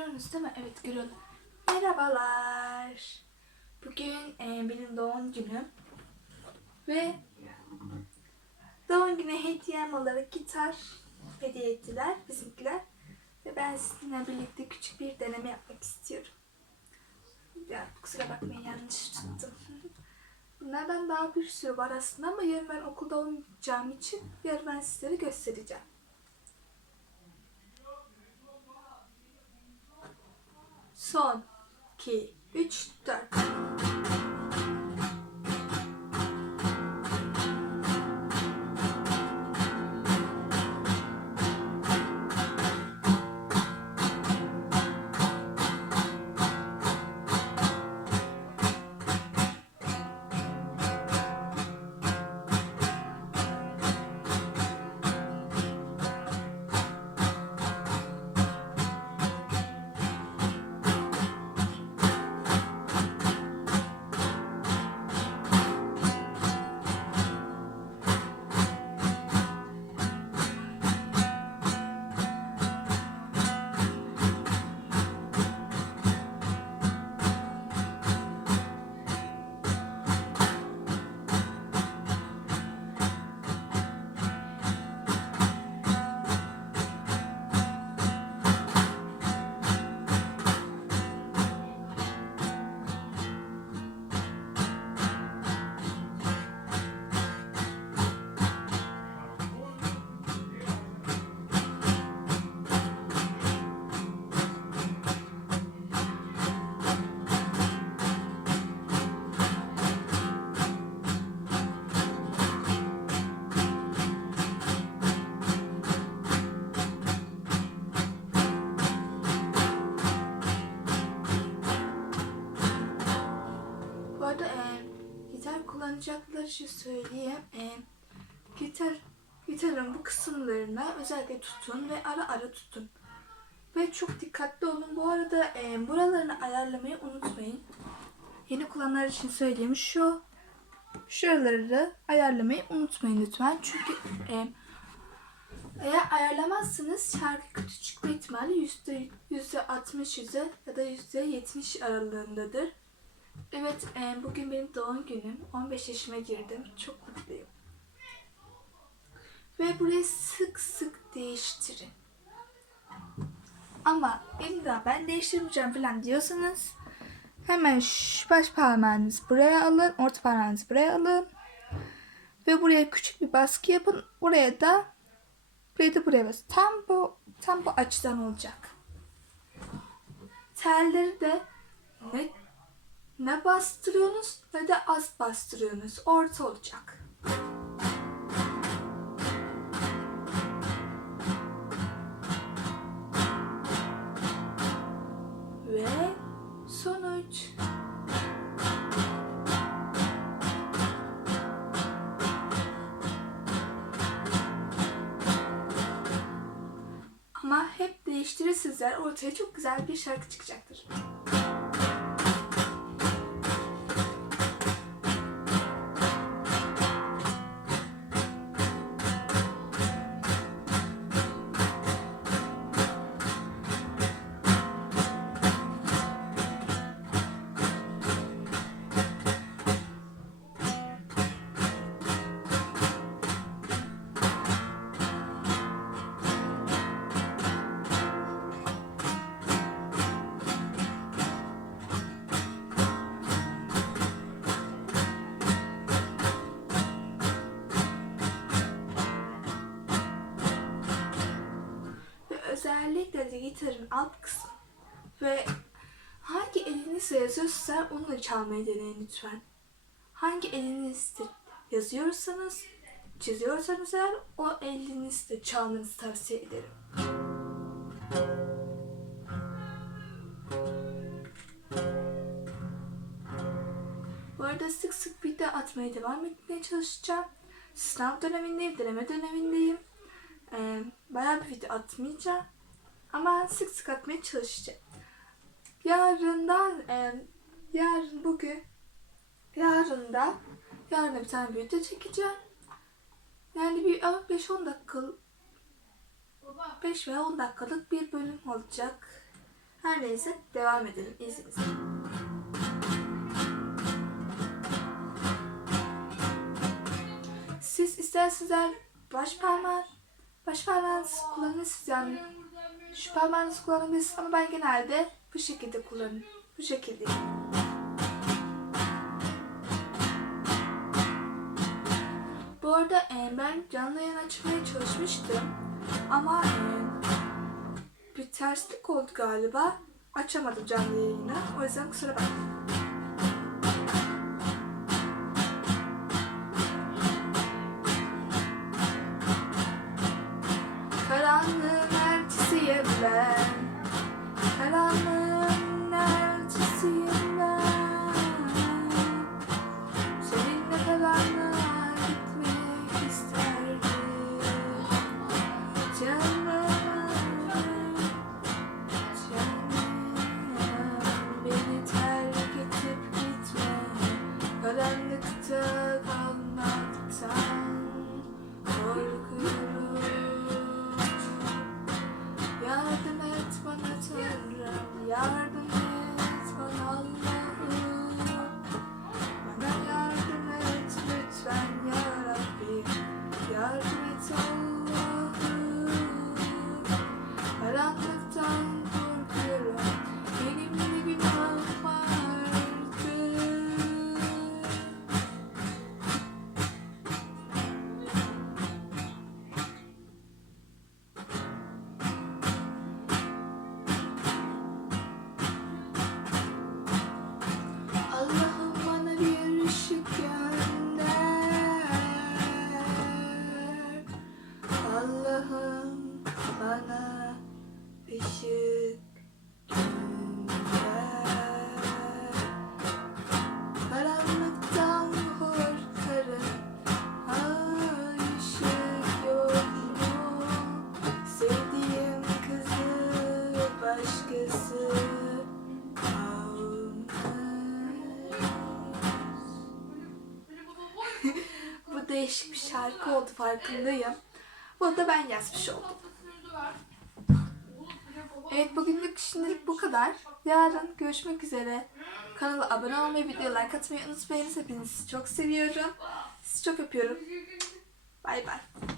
Görüyorsunuz değil mi? Evet görüyorum. Merhabalar. Bugün e, benim doğum günüm. Ve doğum günü hediyem olarak gitar hediye ettiler bizimkiler. Ve ben sizinle birlikte küçük bir deneme yapmak istiyorum. Ya, kusura bakmayın yanlış tuttum. Bunlardan daha bir sürü var aslında ama yarın ben okulda olmayacağım için yarın ben sizlere göstereceğim. Son 2, 3, 4. gitar kullanacaklar için söyleyeyim. E, gitar gitarın bu kısımlarına özellikle tutun ve ara ara tutun. Ve çok dikkatli olun. Bu arada e, buralarını ayarlamayı unutmayın. Yeni kullananlar için söyleyeyim. Şu şuraları ayarlamayı unutmayın lütfen. Çünkü e, eğer ayarlamazsanız şarkı kötü çıkma ihtimali yüzde yüzde altmış yüzde ya da yüzde yetmiş aralığındadır. Evet, e, bugün benim doğum günüm. 15 yaşıma girdim. Çok mutluyum. Ve burayı sık sık değiştirin. Ama illa ben değiştirmeyeceğim falan diyorsanız hemen şu baş parmağınızı buraya alın, orta parmağınızı buraya alın. Ve buraya küçük bir baskı yapın. Buraya da buraya da buraya bas. Tam bu tam bu açıdan olacak. Telleri de ne ne bastırıyorsunuz ne de az bastırıyorsunuz. Orta olacak. Ve sonuç. Ama hep değiştirirsizler ortaya çok güzel bir şarkı çıkacaktır. Özellikle de gitarın alt kısmı ve hangi elinizle yazıyorsa onunla çalmayı deneyin lütfen. Hangi elinizle yazıyorsanız, çiziyorsanız eğer o elinizle çalmanızı tavsiye ederim. Bu arada sık sık video atmaya devam etmeye çalışacağım. Sınav dönemindeyim, deneme dönemindeyim. Ee, bayağı bir video atmayacağım. Ama sık sık atmaya çalışacağım. Yarından, e, yarın bugün, yarın da, yarın bir tane video çekeceğim. Yani bir 5-10 dakikalık, 5 veya 10 dakikalık bir bölüm olacak. Her neyse devam edelim izninizle. Siz isterseniz baş parmağı baş parmağınızı kullanırsınız yani şu parmağınızı kullanabilirsiniz ama ben genelde bu şekilde kullanıyorum. Bu şekilde. Bu arada e, ben canlı yayın açmaya çalışmıştım ama e, bir terslik oldu galiba. Açamadım canlı yayını. O yüzden kusura bakmayın. love. Işık. Karanlıktan korkarım. Ay ışık yok mu? Sevdiğim kızı başkası. Bu değişik bir şarkı oldu farkındayım. Bunu da ben yazmış oldum. Evet bugünlük şimdilik bu kadar. Yarın görüşmek üzere. Kanala abone olmayı, videoya like atmayı unutmayınız. Hepinizi çok seviyorum. Sizi çok öpüyorum. Bay bay.